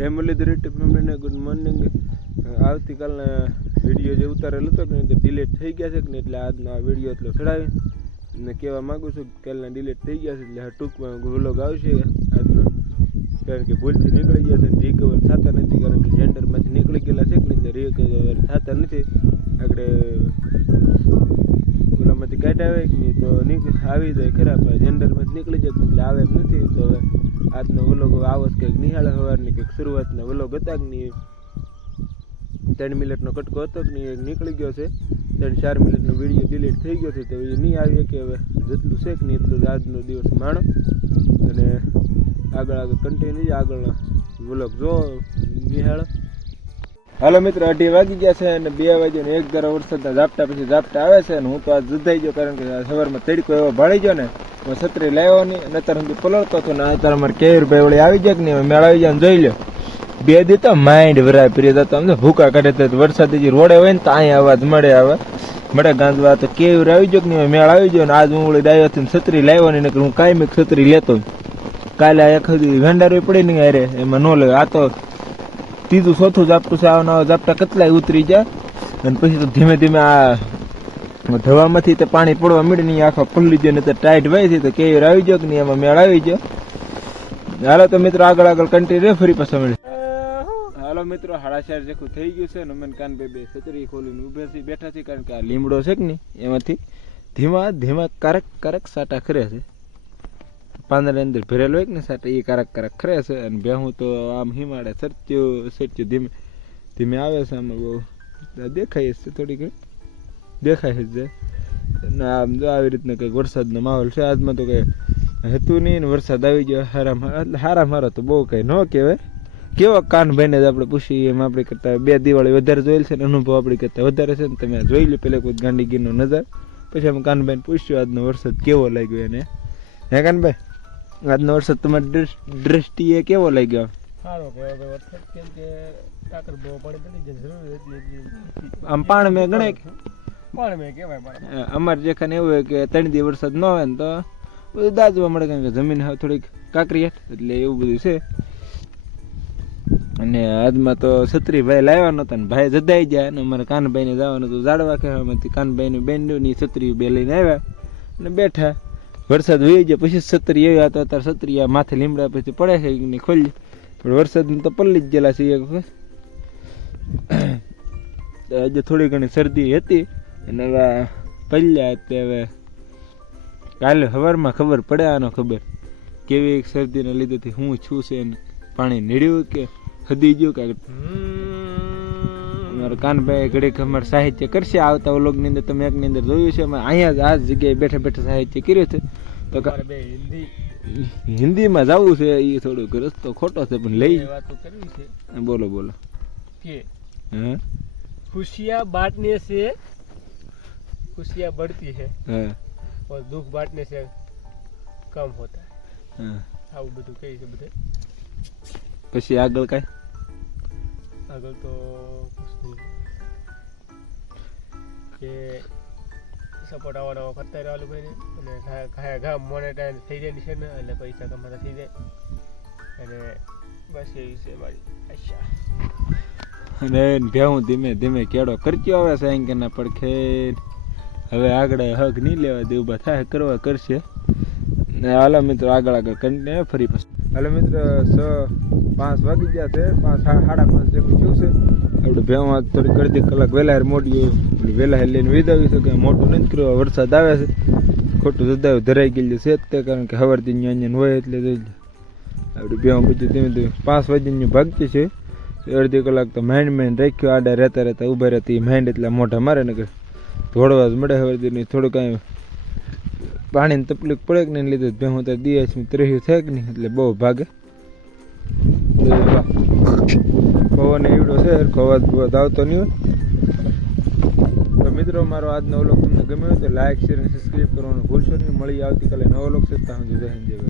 Family YouTube ફેમિલીને good morning. આવતીકાલના video જે ઉતારેલો હતો કે નહીં તો ડિલીટ થઈ ગયા છે કે નહીં, એટલે આજનો આ વિડીયો એટલો ચડાવીને કહેવા માગું છું કે કાલના ડિલીટ થઈ ગયા છે, એટલે ટૂંકમાં વ્લોગ આવશે આજનો. કારણ કે ભૂલથી નીકળી ગયા છે ને રિકવર થતા નથી, કારણ કે જેન્ડરમાંથી નીકળી ગયેલા છે કે નહીં એટલે રિકવર થતા નથી. આપણે ઓલામાંથી કાઢ આવે કે નહીં તો આવી જાય ખરાબ, જેન્ડરમાંથી નીકળી જાય એટલે આવે એમ નથી. તો હવે આજનો વ્લોગ આવો જ કંઈક નિહાળે સવારની કંઈક શરૂઆતના વ્લોગ હતા કે નહીં, 3 મિનિટનો કટકો હતો કે નહીં નીકળી ગયો છે, 3-4 મિનિટનો વિડીયો ડિલીટ થઈ ગયો છે. તો એ નહીં આવીએ કે હવે જેટલું છે કે નહીં એટલું આજનો દિવસ માણો અને આગળ કન્ટિન્યુ આગળનો વ્લોગ જો નિહાળો. હાલો મિત્રો, 2:30 વાગી ગયા છે અને 2 વાગ્યા ને 1 ધારા વરસાદના ઝાપટા પછી ઝાપટા આવે છે. અને હું તો આ જુદાઈ ગયો, કારણ કે સવારમાં તડકો એવો ભાળી ગયો ને, હું છત્રી લાવ્યો નહીં અને અત્યારે સુધી પલળતો હતો ને. અત્યારે અમારે કેવીરભાઈ વળી આવી જાય કે નહીં, મેળ આવી જાય ને જોઈ લો. 2 દી તો માઇન્ડ ભરાય પ્રિય હતા, અમને ભૂકા કાઢે તો વરસાદ જે રોડે હોય ને તો અહીંયા અવાજ મળે ગાંધવા. તો કેવીર આવી ગયો કે નહીં, મેળ આવી ગયો ને. આજ હું વળી ડાયો હતી છત્રી લાવ્યો નહીં, હું કાયમી છત્રી લેતો. કાલે આ ખરી વેંડારો પડી નહીં અરે એમાં ન લે. આ તો 3ું 4થું ઝાપટું છે, આવા ઝાપટા કેટલાય ઉતરી જાય અને પછી તો ધીમે ધીમે આ ધવામાંથી તો પાણી પડવા મળે નહીં, આખા પલ્લી ગયો ને તો ટાઈટ ભાઈ છે. તો કેવીર આવી ગયો કે નહીં, એમાં મેળ આવી ગયો. હાલો તો મિત્રો આગળ કન્ટિન્યુ ફરી પાછા મળે. હાલો મિત્રો, 4:30 જેટલું થઈ ગયું છે ને અમે કાનભાઈ બે છત્રી ખોલીને ઉભા છે બેઠા છે, કારણ કે આ લીમડો છે કે નહીં એમાંથી ધીમા કારક સાટા ખરે છે. પાંદડા અંદર ભરેલો હોય ને સાટા એ કારક ખરે છે. અને ભેહું તો આમ હિમાડે સરચ્યું ધીમે ધીમે આવે છે. આમાં બહુ દેખાય છે, થોડી ઘણી દેખાય છે. આમ જો આવી રીતના કંઈક વરસાદનો માહોલ છે. આજમાં તો કંઈ હતું નહીં ને વરસાદ આવી ગયો હારા મારો તો બહુ કંઈ ન કહેવાય. કેવો કાનભાઈને જ આપણે પૂછીએ એમ આપણે કરતા 2 દિવાળી વધારે જોયેલ છે ને અનુભવ આપણી કરતા વધારે છે ને. તમે જોઈ લો પેલા કોઈ ગાંડીગીરનો નજર, પછી અમે કાનભાઈને પૂછ્યું આજનો વરસાદ કેવો લાગ્યો એને. હે કાનભાઈ, આજનો વરસાદ તમારી દ્રષ્ટિએ કેવો લાગ્યો? સારો કહેવાય વરસાદ, કેમ કે કાકર બહુ પાણી પડી જાય જરૂર આમ પાણ મેં ગણાય પાણી મેં કહેવાય. અમારે જે ખાને એવું હોય કે 3 દી વરસાદ ન હોય ને તો બધું દાજવા મળે, કારણ કે જમીન થોડીક કાકરી એટલે એવું બધું છે. અને આજમાં તો છત્રી ભાઈ લાવવાનો હતો ને ભાઈ જદાઈ જાય અને અમારે કાનભાઈને જવાનું હતું ઝાડવા કહેવામાંથી. કાનભાઈની બેનની છત્રી 2 લઈને આવ્યા અને બેઠા. વરસાદ વહી જાય પછી છત્રી એવી હતો, અત્યારે છત્રી આ માથે લીમડા પછી પડે છે ને ખોલી, પણ વરસાદ તો પલ્લી જ ગયેલા છે. આજે થોડી ઘણી શરદી હતી અને હવે પલ્યા તે હવે કાલે સવારમાં ખબર પડે આનો ખબર કેવી શરદીને લીધેથી હું છું છે ને પાણી નીડ્યું કે હદી ગયું કે. અમારા કાનભાઈ ઘડીક અમારે સાહિત્ય કરશે આવતા વ્લોગની અંદર, તમે એકની અંદર જોયું છે. અમે અહીંયા જ આ જગ્યાએ બેઠા સાહિત્ય કર્યું છે. તો હિન્દીમાં જવું છે એ થોડુંક રસ્તો ખોટો છે પણ લઈ વાતો કરવી છે. બોલો કે खुशियाँ बांटने से खुशियाँ बढ़ती है और दुख बांटने से कम होता है. આવું બધું કહી છે બધે. પછી આગળ કાંઈ આગળ તો કે સપોર્ટ આવવાનો કરતા રહેવાનું ભાઈને, અને ઘા મોનેટાઈઝ થઈ જાય છે ને એટલે પૈસા કમાતા થઈ જાય. અને બસ એવી છે મારી આશા. અને ભેહું ધીમે ધીમે કેળો કરજો આવે સાયંકના પડખે. હવે આગળ હક નહીં લેવા દે, ઊભા થાય કરવા કરશે. હાલો મિત્રો આગળ કન્ટિન્યુ ફરી પછી. હાલો મિત્રો, 5 વાગી ગયા છે, 5-5:30 જેવું થયું છે. આપણે ભેહું આજ થોડી અડધી કલાક વહેલા મોડી વહેલા લઈને વિદાવી છે કે મોટું નથી કર્યું. વરસાદ આવે છે ખોટું જદાયું ધરાઈ ગયેલું છે તે, કારણ કે સવારથી અહીંયા હોય એટલે જોઈ આપણે ભેહું પછી ધીમે ધીમે 5 વાગ્યાની ભાગતી છે. અડધી કલાક તો માઇન્ડ રાખ્યો, આડા રહેતા ઊભા રહેતી માઇન્ડ એટલા મોઢા મારે ને કે ધોળવા જ મળે. સવારથી થોડું કાંઈ પાણીની તકલીફ પડે કે નહીં લીધે ભેહું ત્યારે દિવસમાં 30 થાય કે નહીં એટલે બહુ ભાગે. પવન એવડો છે અવાજ બહુ આવતો નહીં હોય. તો મિત્રો, મારો આજનો વ્લોગ તમને ગમ્યો હોય તો લાઈક, શેર અને સબસ્ક્રાઈબ કરવાનું ભૂલશો નહીં. મળી આવતીકાલે નવો વ્લોગ છે. ત્યાં સુધી જય હિન્દ.